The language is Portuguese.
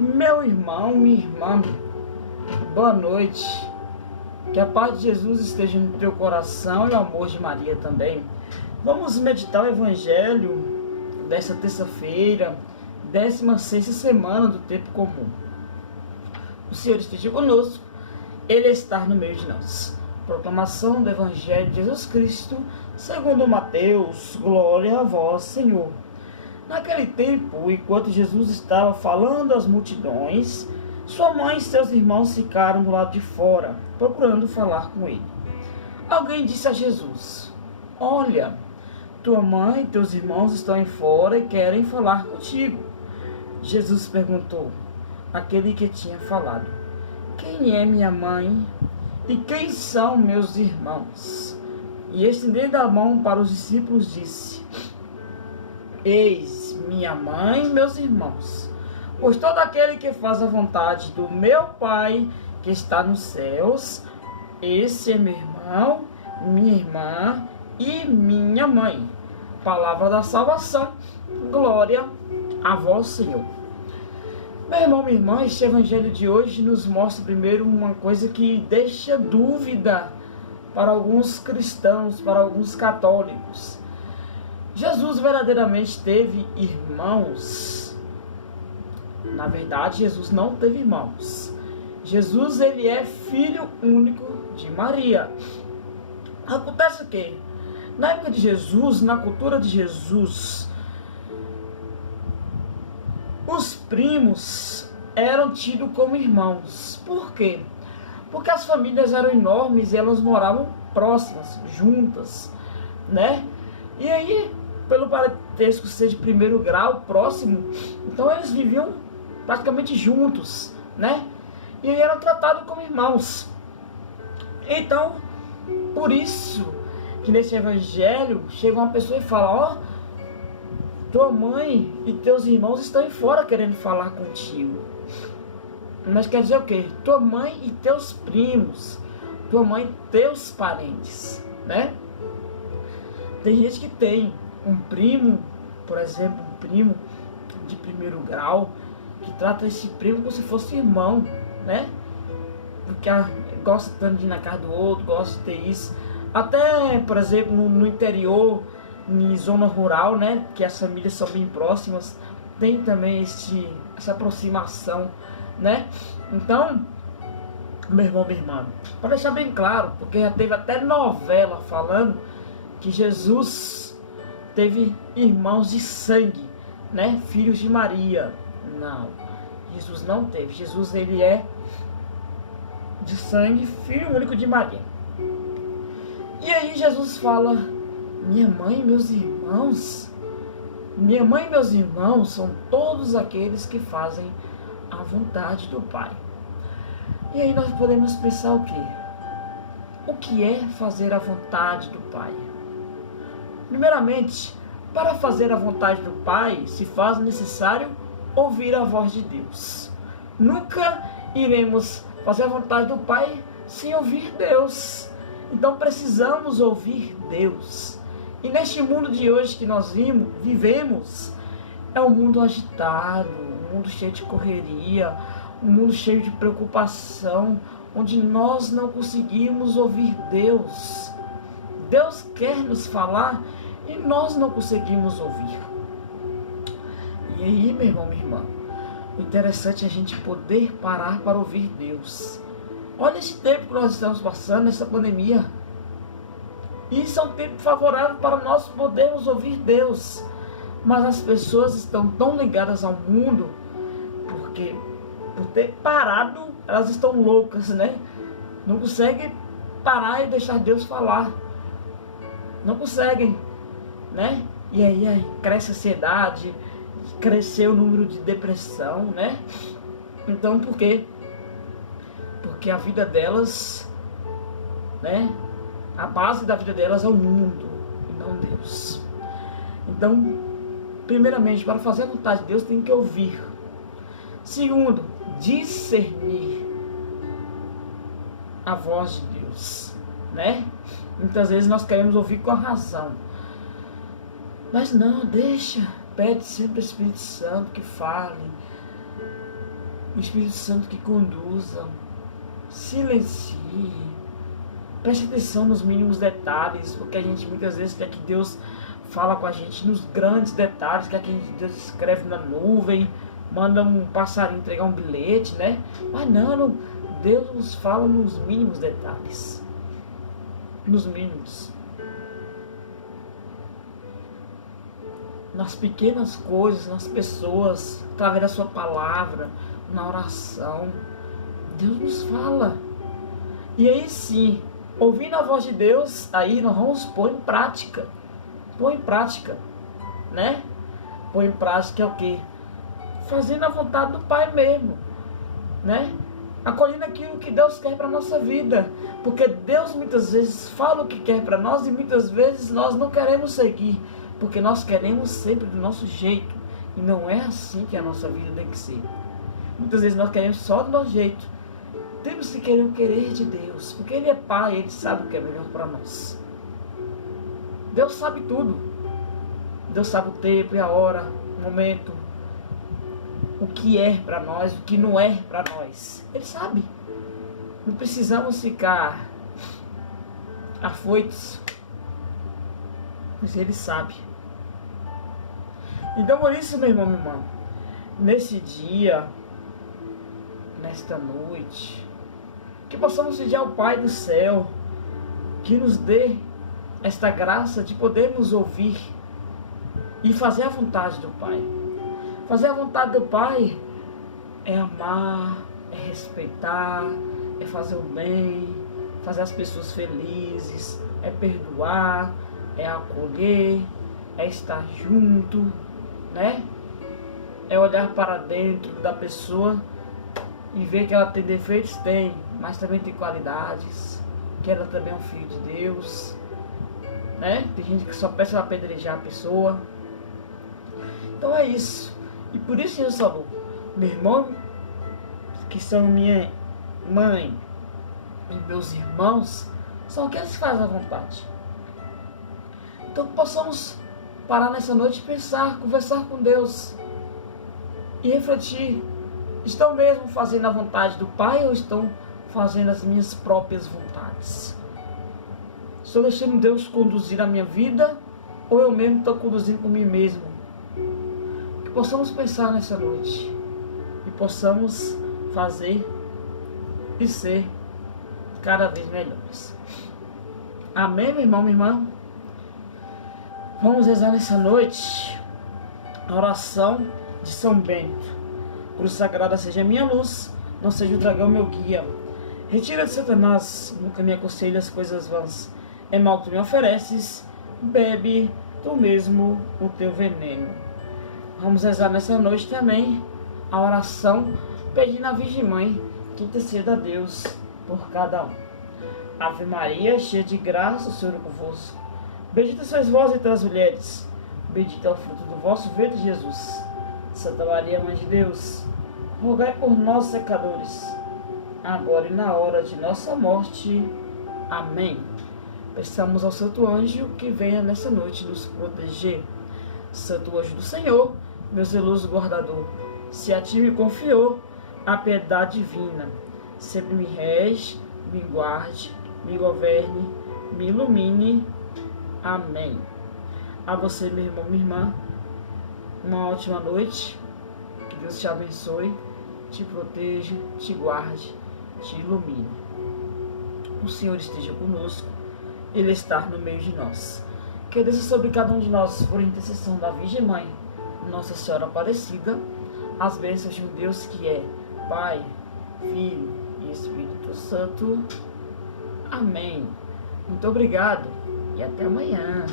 Meu irmão, minha irmã, boa noite. Que a paz de Jesus esteja no teu coração e o amor de Maria também. Vamos meditar o Evangelho desta terça-feira, 16ª semana do tempo comum. O Senhor esteja conosco, Ele está no meio de nós. Proclamação do Evangelho de Jesus Cristo, segundo Mateus. Glória a vós, Senhor. Naquele tempo, enquanto Jesus estava falando às multidões, sua mãe e seus irmãos ficaram do lado de fora, procurando falar com ele. Alguém disse a Jesus: Olha, tua mãe e teus irmãos estão aí fora e querem falar contigo. Jesus perguntou àquele que tinha falado: Quem é minha mãe e quem são meus irmãos? E estendendo a mão para os discípulos disse: Eis minha mãe e meus irmãos, pois todo aquele que faz a vontade do meu Pai que está nos céus, esse é meu irmão, minha irmã e minha mãe. Palavra da salvação, glória a vós, Senhor. Meu irmão, minha irmã, este evangelho de hoje nos mostra primeiro uma coisa que deixa dúvida para alguns cristãos, para alguns católicos. Jesus verdadeiramente teve irmãos? Na verdade, Jesus não teve irmãos. Jesus, ele é filho único de Maria. Acontece o quê? Na época de Jesus, na cultura de Jesus, os primos eram tidos como irmãos. Por quê? Porque as famílias eram enormes e elas moravam próximas, juntas, né? E aí, pelo parentesco ser de primeiro grau, próximo, então eles viviam praticamente juntos, né? E eram tratados como irmãos. Então, por isso que nesse evangelho chega uma pessoa e fala: tua mãe e teus irmãos estão aí fora querendo falar contigo. Mas quer dizer o quê? Tua mãe e teus primos, tua mãe e teus parentes, né? Tem gente que tem um primo, por exemplo, um primo de primeiro grau, que trata esse primo como se fosse irmão, né? Porque gosta tanto de ir na casa do outro, gosta de ter isso. Até, por exemplo, no interior, em zona rural, né? Que as famílias são bem próximas, tem também essa aproximação, né? Então, meu irmão, minha irmã, para deixar bem claro, porque já teve até novela falando que Jesus teve irmãos de sangue, né? Filhos de Maria. Não, Jesus não teve. Jesus, ele é de sangue, filho único de Maria. E aí Jesus fala: minha mãe e meus irmãos, minha mãe e meus irmãos são todos aqueles que fazem a vontade do Pai. E aí nós podemos pensar o quê? O que é fazer a vontade do Pai? Primeiramente, para fazer a vontade do Pai, se faz necessário ouvir a voz de Deus. Nunca iremos fazer a vontade do Pai sem ouvir Deus. Então precisamos ouvir Deus. E neste mundo de hoje que nós vivemos, é um mundo agitado, um mundo cheio de correria, um mundo cheio de preocupação, onde nós não conseguimos ouvir Deus. Deus quer nos falar e nós não conseguimos ouvir. E aí, meu irmão, minha irmã, o interessante é a gente poder parar para ouvir Deus. Olha esse tempo que nós estamos passando, essa pandemia. Isso é um tempo favorável para nós podermos ouvir Deus. Mas as pessoas estão tão ligadas ao mundo, porque por ter parado, elas estão loucas, né? Não conseguem parar e deixar Deus falar. Não conseguem, né? E aí cresce a ansiedade, cresceu o número de depressão, né? Então, por quê? Porque a vida delas, né? A base da vida delas é o mundo e não Deus. Então, primeiramente, para fazer a vontade de Deus, tem que ouvir. Segundo, discernir a voz de Deus, né? Muitas vezes nós queremos ouvir com a razão. Mas não, deixa, pede sempre ao Espírito Santo que fale. o Espírito Santo que conduza, silencie, preste atenção nos mínimos detalhes, porque a gente muitas vezes quer que Deus fala com a gente nos grandes detalhes, quer que Deus escreve na nuvem, manda um passarinho entregar um bilhete, né? Mas não, Deus nos fala nos mínimos detalhes, nos mínimos, nas pequenas coisas, nas pessoas, através da sua palavra, na oração. Deus nos fala. E aí sim, ouvindo a voz de Deus, aí nós vamos pôr em prática. Pôr em prática, né? Pôr em prática é o quê? Fazendo a vontade do Pai mesmo, né? Acolhendo aquilo que Deus quer para a nossa vida. Porque Deus muitas vezes fala o que quer para nós e muitas vezes nós não queremos seguir. Porque nós queremos sempre do nosso jeito. E não é assim que a nossa vida tem que ser. Muitas vezes nós queremos só do nosso jeito. Temos que querer o querer de Deus. Porque Ele é Pai, Ele sabe o que é melhor para nós. Deus sabe tudo. Deus sabe o tempo e a hora, o momento. O que é para nós, o que não é para nós. Ele sabe. Não precisamos ficar afoitos. Mas Ele sabe. Então por isso, meu irmão, minha irmã, nesse dia, nesta noite, que possamos pedir ao Pai do céu que nos dê esta graça de podermos ouvir e fazer a vontade do Pai. Fazer a vontade do Pai é amar, é respeitar, é fazer o bem, fazer as pessoas felizes, é perdoar, é acolher, é estar junto, né? É olhar para dentro da pessoa e ver que ela tem defeitos, tem, mas também tem qualidades, que ela também é um filho de Deus, né? Tem gente que só peça para apedrejar a pessoa. Então é isso. E por isso Jesus falou, meu irmão, que são minha mãe e meus irmãos, são aqueles que fazem a vontade. Então que possamos parar nessa noite e pensar, conversar com Deus e refletir. Estão mesmo fazendo a vontade do Pai ou estão fazendo as minhas próprias vontades? Estou deixando Deus conduzir a minha vida ou eu mesmo estou conduzindo por mim mesmo? Que possamos pensar nessa noite e possamos fazer e ser cada vez melhores. Amém, meu irmão, minha irmã? Vamos rezar nessa noite a oração de São Bento. Cruz sagrada seja minha luz, não seja o dragão meu guia. Retira de Satanás, nunca me aconselha as coisas vãs. É mal que tu me ofereces, bebe tu mesmo o teu veneno. Vamos rezar nessa noite também a oração pedindo à Virgem Mãe que interceda a Deus por cada um. Ave Maria, cheia de graça, o Senhor é convosco. Bendita sois vós entre as mulheres, bendito é o fruto do vosso ventre, Jesus. Santa Maria, Mãe de Deus, rogai por nós, pecadores, agora e na hora de nossa morte. Amém. Peçamos ao Santo Anjo que venha nessa noite nos proteger. Santo Anjo do Senhor, meu zeloso guardador, se a ti me confiou a piedade divina, sempre me rege, me guarde, me governe, me ilumine. Amém. A você, meu irmão, minha irmã, uma ótima noite. Que Deus te abençoe, te proteja, te guarde, te ilumine. O Senhor esteja conosco, Ele está no meio de nós. Que desça sobre cada um de nós, por intercessão da Virgem Mãe, Nossa Senhora Aparecida, as bênçãos de um Deus que é Pai, Filho e Espírito Santo. Amém. Muito obrigado e até amanhã.